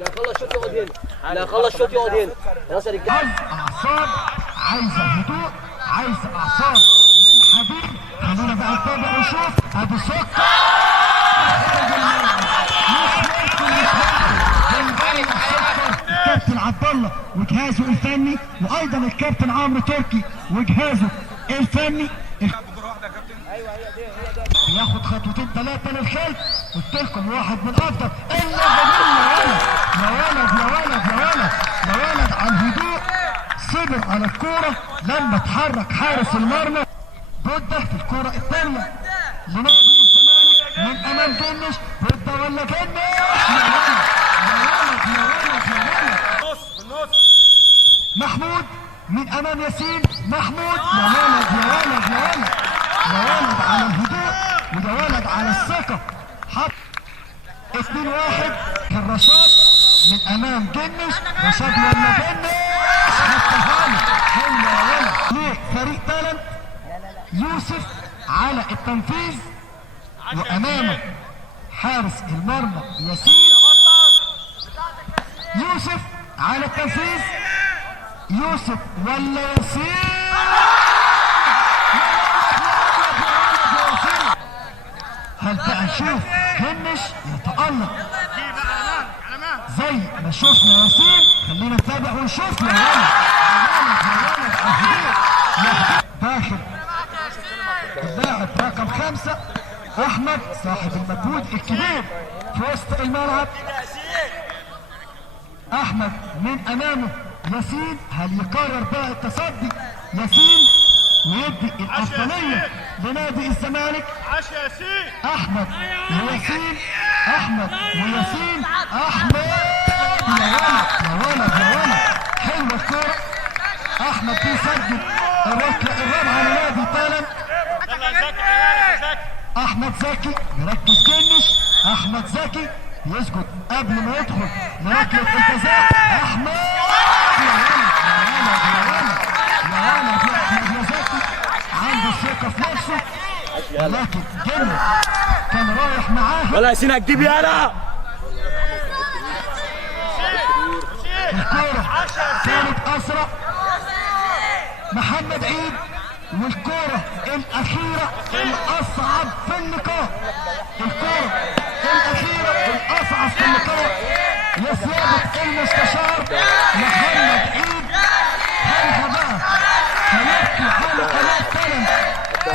لا خلص شوط يقعد هنا، لا خلص شوط يقعد هنا. خلاص يا رجاله. عايز اعصاب، عايزه هدوء، عايزه اعصاب حبيب. خلينا بقى نتابع ونشوف. ابو سكر الكابتن عبد الله وجهازه الفني، وايضا الكابتن عمرو تركي وجهازه الفني. بياخد خطوتين ثلاثه للخلف. قلت لكم واحد من افضل يا ولد يا ولد يا ولد يا ولد على الهدوء. صبر على الكوره لما اتحرك حارس المرمى. بودة في الكوره الثانيه لنادي الزمالك من امام جنش. بودة ولا جنش؟ يا ولد يا ولد يا ولد. محمود من امام ياسين. محمود يا ولد يا ولد يا ولد يا ولد على الهدوء ويا ولد على الثقه. حط 2-1. كان رشاد من امام جنش. رشاد ولا جنش؟ حطها له. حلو يا ولد. ليه فريق تالنت. يوسف على التنفيذ وامامه حارس المرمى ياسين. يوسف على التنفيذ. يوسف ولا ياسين؟ هل بقى نشوف جنش يتألق زي ما شفنا ياسين؟ خلينا نتابع ونشوف. يا ولد يا ولد داخل اللاعب رقم 5 احمد صاحب المجهود الكبير في وسط الملعب. احمد من امامه ياسين. هل يقرر بقى التصدي ياسين ويدي الافضليه لنادي الزمالك؟ احمد وياسين. احمد وياسين. احمد يا ولد يا ولد. حلوه الكوره. احمد بيسجل الركله الرابعه لنادي تالنت. احمد زكي مركز جنش. احمد زكي يسجد قبل ما يدخل لركله الجزاء. احمد يا ولد يا ولد يا ولد يا احمد يا زكي. عنده ثقه في نفسه ولكن جنش كان رايح معاه. ولا ياسين هتجيب يالا. الكوره كانت اسرع. محمد عيد والكرة الأخيرة الأصعب في اللقاء. الكرة الأخيرة الأصعب في اللقاء لسيادة المستشار محمد عيد. هل بقى هنحكي على قناة تالنت في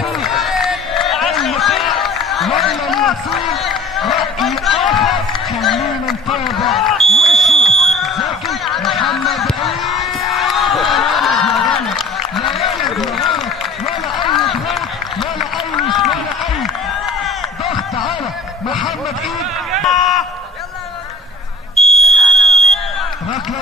اللقاء ولا لياسين رأي آخر؟ خلينا نتابع ونشوف. زكي محمد عيد. ولا اي ضغط على محمد عيد. ركله